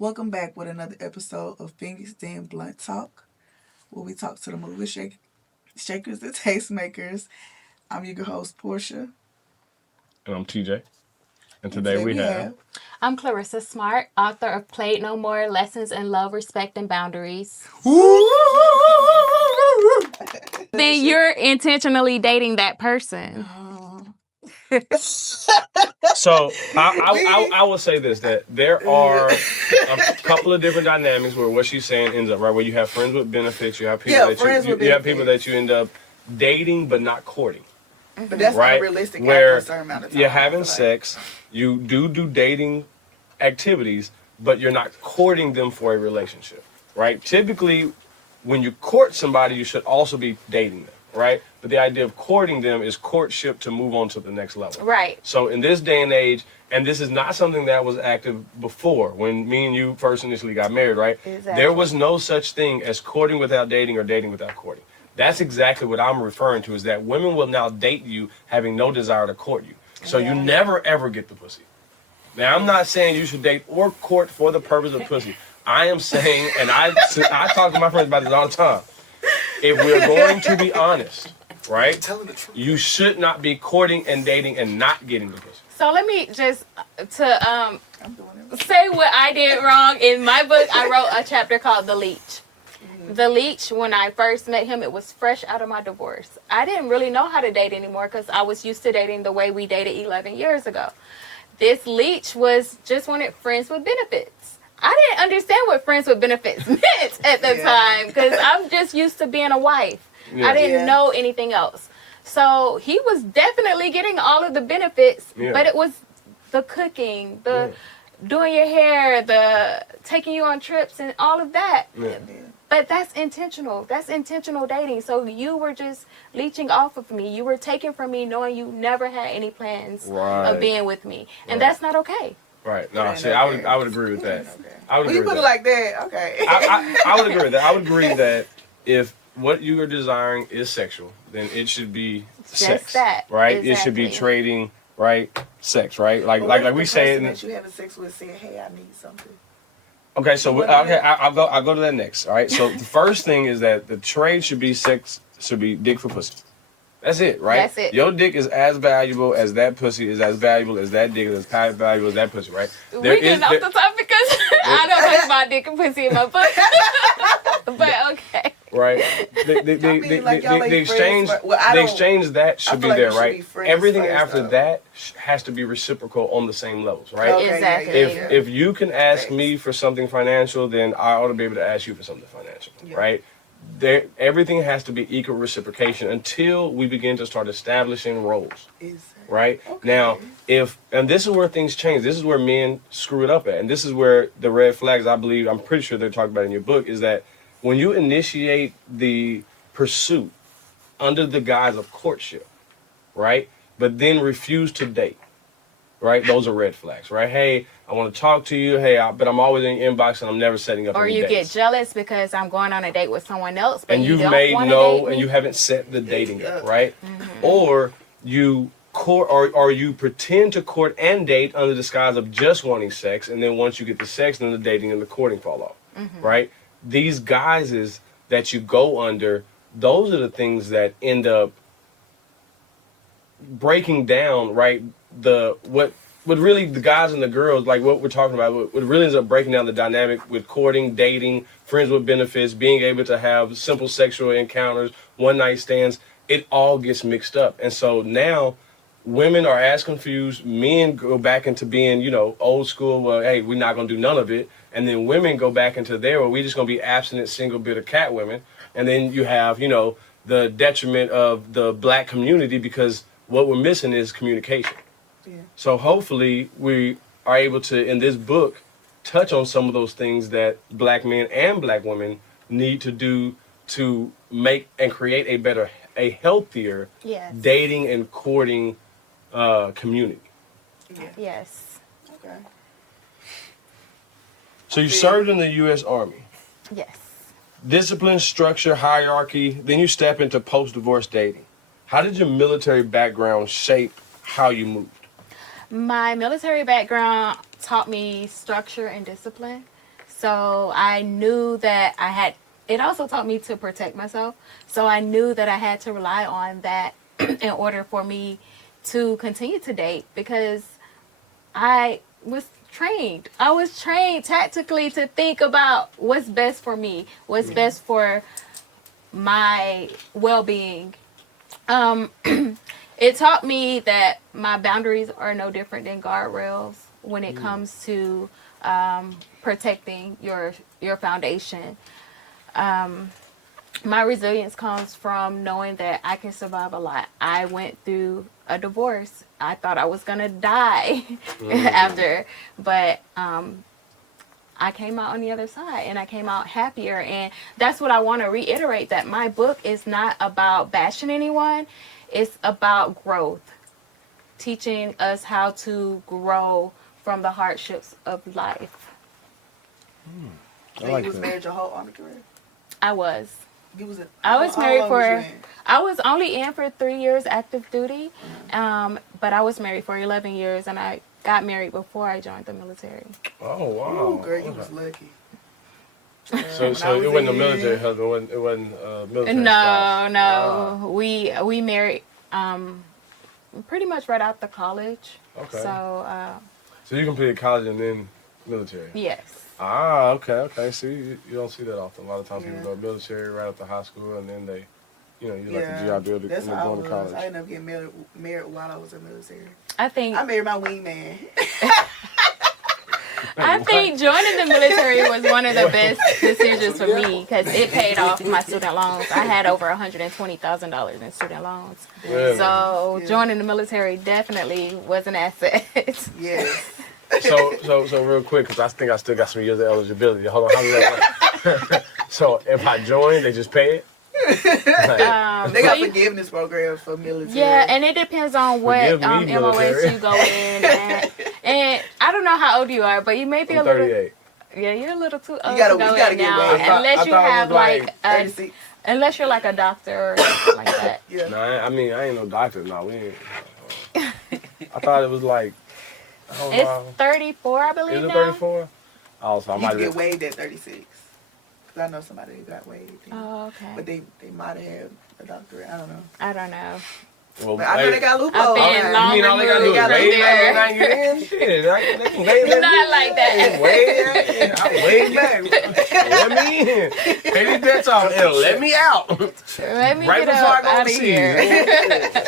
Welcome back with another episode of Fingers Den Blunt Talk, where we talk to the shakers and tastemakers. I'm your host, Portia, And I'm TJ. And and today today we we have. have. I'm Clarissa Smartt, author of Played No More Lessons in Love, Respect, and Boundaries. Then you're intentionally dating that person. So I will say this, that there are a couple of different dynamics where what she's saying ends up, right? Where you have friends with benefits, you have people you have people that you end up dating but not courting. But that's right? unrealistic Where after a certain amount of time. you're having sex, you do dating activities, but you're not courting them for a relationship, right? Typically, when you court somebody, you should also be dating them, right? But the idea of courting them is courtship to move on to the next level. Right. So in this day and age, and this is not something that was active before, when me and you first initially got married, right? Exactly. There was no such thing as courting without dating or dating without courting. That's exactly what I'm referring to, is that women will now date you having no desire to court you. So you never ever get the pussy. Now, I'm not saying you should date or court for the purpose of pussy. I am saying, and I talk to my friends about this all the time, if we're going to be honest, right, you should not be courting and dating and not getting the pussy. So let me just say what I did wrong. In my book, I wrote a chapter called The Leech. The Leech, when I first met him, it was fresh out of my divorce. I didn't really know how to date anymore because I was used to dating the way we dated 11 years ago. This Leech just wanted friends with benefits. I didn't understand what friends with benefits meant at the time because I'm just used to being a wife. I didn't know anything else. So he was definitely getting all of the benefits, but it was the cooking, the doing your hair, the taking you on trips and all of that. But that's intentional. That's intentional dating. So you were just leeching off of me. You were taking from me knowing you never had any plans of being with me. And that's not okay. Right. No, see, I would agree with that. I would agree you put with it like that, okay. I would agree with that. I would agree that if what you are desiring is sexual, then it should be sex. Just that. Right? Exactly. It should be trading, right? Sex, right? Like we say it. That you having sex with saying, hey, I need something. Okay, so I'll go to that next. All right. So the first thing is that the trade should be sex, should be dick for pussy. That's it, right? That's it. Your dick is as valuable as that pussy is as valuable as that dick is as valuable as that pussy, right? We getting off the topic because I don't talk about dick and pussy in my book. But okay. Right. The exchange that should be there, right? Everything after that has to be reciprocal on the same levels, right? Okay, exactly. If you can ask me for something financial, then I ought to be able to ask you for something financial, right? Everything has to be equal reciprocation until we begin to start establishing roles. Right? Okay. Now, and this is where things change. This is where men screw it up at. And this is where the red flags, I'm pretty sure they're talking about in your book, is that when you initiate the pursuit under the guise of courtship, right? But then refuse to date, right? Those are red flags, right? Hey, I want to talk to you. Hey, but I'm always in your inbox and I'm never setting up any dates. Or you get jealous because I'm going on a date with someone else, but and you don't made want no, to date me. and you haven't set the dating up, right? Or you court, or you pretend to court and date under the disguise of just wanting sex, and then once you get the sex, then the dating and the courting fall off, right? These guises that you go under, those are the things that end up breaking down, right? What really the guys and the girls, like what we're talking about, what really ends up breaking down the dynamic with courting, dating, friends with benefits, being able to have simple sexual encounters, one night stands, it all gets mixed up. And so now women are as confused, men go back into being, old school, well, hey, we're not gonna do none of it. And then women go back into there, well, we're just gonna be abstinent, single, bitter cat women. And then you have, the detriment of the black community because what we're missing is communication. So hopefully we are able to, in this book, touch on some of those things that black men and black women need to do to make and create a healthier dating and courting community. Yes. Okay. So you served in the U.S. Army. Yes. Discipline, structure, hierarchy, then you step into post-divorce dating. How did your military background shape how you moved? My military background taught me structure and discipline. So I knew that it also taught me to protect myself. So I knew that I had to rely on that in order for me to continue to date, because I was trained. I was trained tactically to think about what's best for me, what's best for my well-being. Um, it taught me that my boundaries are no different than guardrails when it comes to protecting your foundation. My resilience comes from knowing that I can survive a lot. I went through a divorce. I thought I was gonna die after, but I came out on the other side, and I came out happier. And that's what I want to reiterate, that my book is not about bashing anyone. It's about growth, teaching us how to grow from the hardships of life. So I like you was that. married your whole Army career? I was. You was I was how married long was you for, in? I was only in for 3 years active duty, but I was married for 11 years, and I got married before I joined the military. Oh wow. Ooh, girl, you was lucky. So it wasn't a military husband. It wasn't military spouse. No. We married pretty much right after college. Okay. So you completed college and then military. yes. Okay. See, you don't see that often. A lot of times people go military right after high school, and then they, you like a GI Bill, and That's then how I going was. to college. I ended up getting married while I was in the military. I think married my wingman. joining the military was one of the best decisions for me, because it paid off my student loans. I had over $120,000 in student loans. Really? So joining the military definitely was an asset. Yes. So real quick, because I think I still got some years of eligibility. Hold on, how does that work? So if I join, they just pay it? They got forgiveness programs for military. Yeah, and it depends on what Forgive me, MOS military. you go in at. And I don't know how old you are, but you may be I'm a little. 38. Yeah, you're a little too old gotta- to go you gotta in get now, way. unless I you thought it have was like like 36. unless you're like a doctor or something like that. Yeah. No, I mean, I ain't no doctor. No, we ain't. I thought it was like, I don't know. It's 34, I believe Is it now. 34? Oh, so I You might can get have. waived at 36. Because I know somebody who got waived. Oh, okay. But they might have a doctorate. I don't know. I don't know. Well, But I know they got loopholes. I've been now. long You mean all they gotta do is removed wave from back there. when I get in? Shit, they can wave that. Not like that. Wave that. I wave back. Let me in. Pay these debts off and let me out. Let me Right get before I up go out of overseas. here.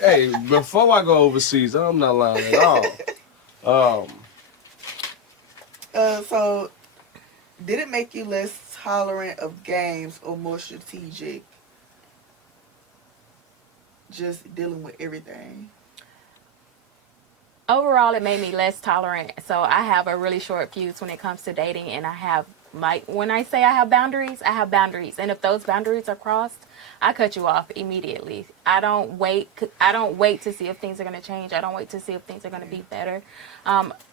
Hey, before I go overseas, I'm not lying at all. So, did it make you less tolerant of games or more strategic? Just dealing with everything. Overall, it made me less tolerant. So I have a really short fuse when it comes to dating, and I have when I say I have boundaries, I have boundaries. And if those boundaries are crossed, I cut you off immediately. I don't wait to see if things are going to change. I don't wait to see if things are going to be better.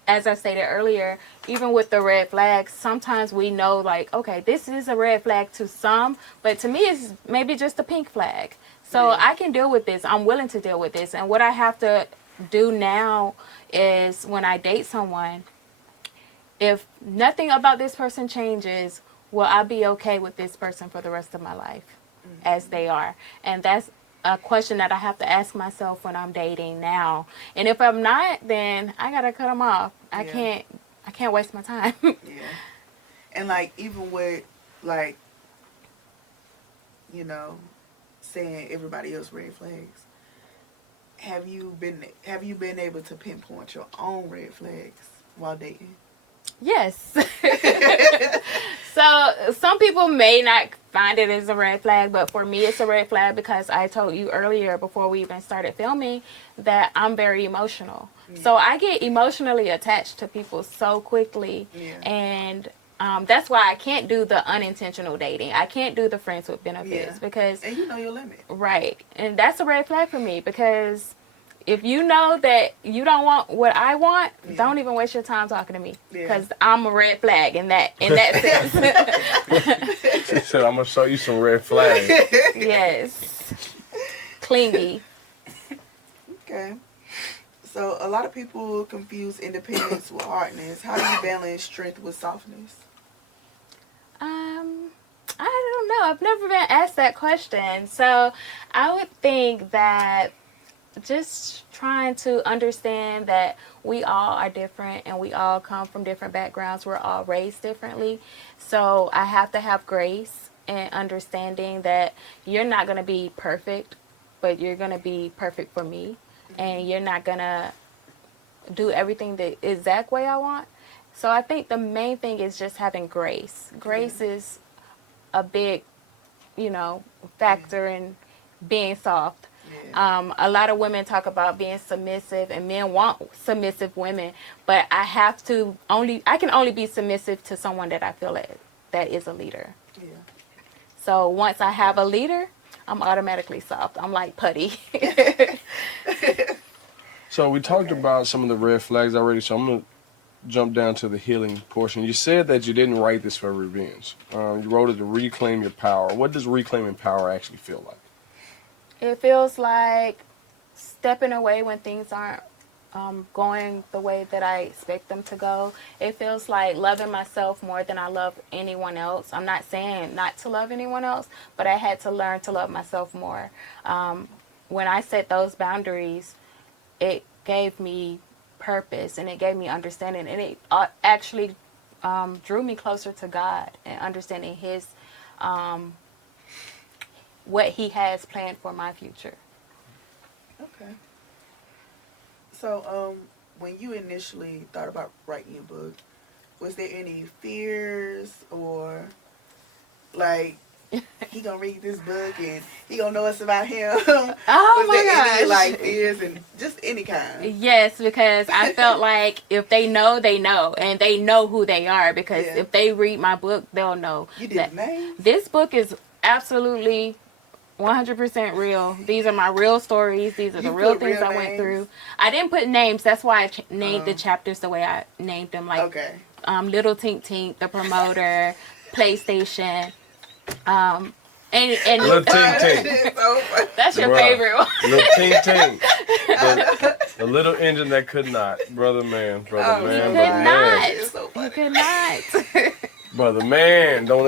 As I stated earlier, even with the red flags, sometimes we know, like, okay, this is a red flag to some, but to me it's maybe just a pink flag. So I can deal with this. I'm willing to deal with this. And what I have to do now is, when I date someone, if nothing about this person changes, will I be okay with this person for the rest of my life as they are? And that's a question that I have to ask myself when I'm dating now. And if I'm not, then I gotta cut them off. I can't waste my time. Yeah. And like, even with like, saying everybody else red flags, have you been able to pinpoint your own red flags while dating? Yes. So some people may not find it as a red flag, but for me it's a red flag because I told you earlier, before we even started filming, that I'm very emotional. Yeah. So I get emotionally attached to people so quickly. Yeah. And that's why I can't do the unintentional dating. I can't do the friends with benefits because... And you know your limit. Right. And that's a red flag for me, because if you know that you don't want what I want, don't even waste your time talking to me, because I'm a red flag in that sense. She said, I'm going to show you some red flags. Yes. Clingy. Okay. So a lot of people confuse independence with hardness. How do you balance strength with softness? I don't know. I've never been asked that question. So I would think that just trying to understand that we all are different and we all come from different backgrounds. We're all raised differently. So I have to have grace and understanding that you're not going to be perfect, but you're going to be perfect for me. And you're not going to do everything the exact way I want. So I think the main thing is just having grace. Grace is a big, factor in being soft. Yeah. A lot of women talk about being submissive, and men want submissive women, but I can only be submissive to someone that I feel that is a leader. Yeah. So once I have a leader, I'm automatically soft. I'm like putty. So we talked about some of the red flags already, so I'm going to jump down to the healing portion. You said that you didn't write this for revenge. You wrote it to reclaim your power. What does reclaiming power actually feel like? It feels like stepping away when things aren't going the way that I expect them to go. It feels like loving myself more than I love anyone else. I'm not saying not to love anyone else, but I had to learn to love myself more. When I set those boundaries, it gave me purpose and it gave me understanding, and it actually drew me closer to God and understanding His what He has planned for my future. Okay. So, when you initially thought about writing your book, was there any fears or like he gonna read this book and he gonna know it's about him? Oh was my there any gosh. like fears and just any kind? Yes, because I felt like if they know, they know, and they know who they are. Because Yeah. if they read my book, they'll know You did that the name? this book is absolutely 100% real. These are my real stories. These are the You real put things real I went names? through. I didn't put names. That's why I named the chapters the way I named them. Like Okay. Little Tink Tink, the promoter, PlayStation, and Little Tink Tink. It's so funny. that's your Bruh. favorite one. Little Tink Tink. The little engine that could not. Brother man, brother Oh, man, Could brother not. man. It's so You funny. could not. Brother man, don't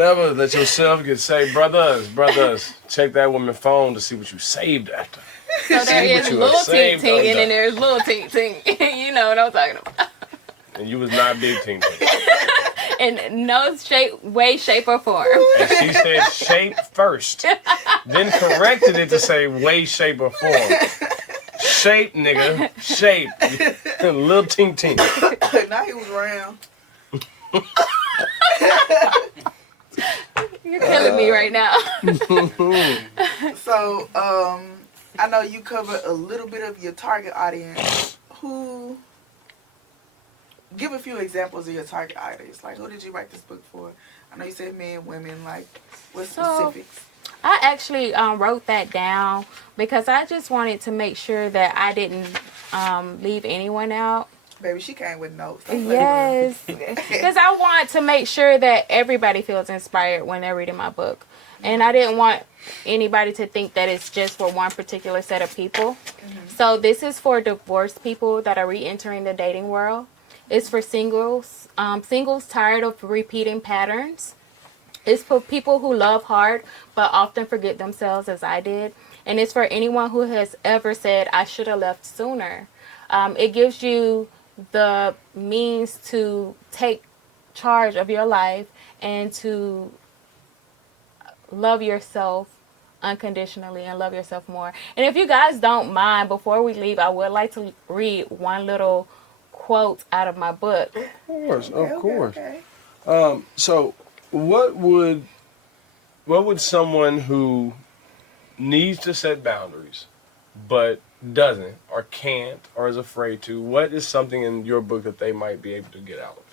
ever let yourself get saved. Brothers, check that woman's phone to see what you saved after. So there See what is you Little are Tink saved Tink, and under. then there's Little Tink Tink. You know what I'm talking about. And you was not big Tink Tink. In no way, shape, or form. And she said shape first. Then corrected it to say way, shape, or form. Shape, nigga. Shape. Little Tink Tink. Now he was round. You're killing me right now. So, I know you covered a little bit of your target audience. Give a few examples of your target audience. Like, who did you write this book for? I know you said men, women. Like, what specifics? I actually wrote that down because I just wanted to make sure that I didn't leave anyone out. Baby, she came with notes. Don't play Yes, because I want to make sure that everybody feels inspired when they're reading my book. And I didn't want anybody to think that it's just for one particular set of people. So this is for divorced people that are re-entering the dating world. It's for singles, singles tired of repeating patterns. It's for people who love hard but often forget themselves, as I did. And it's for anyone who has ever said, I should have left sooner. It gives you the means to take charge of your life and to love yourself unconditionally and love yourself more. And if you guys don't mind, before we leave, I would like to read one little quote out of my book. Of course. Okay. So what would someone who needs to set boundaries but doesn't or can't or is afraid to, what is something in your book that they might be able to get out of?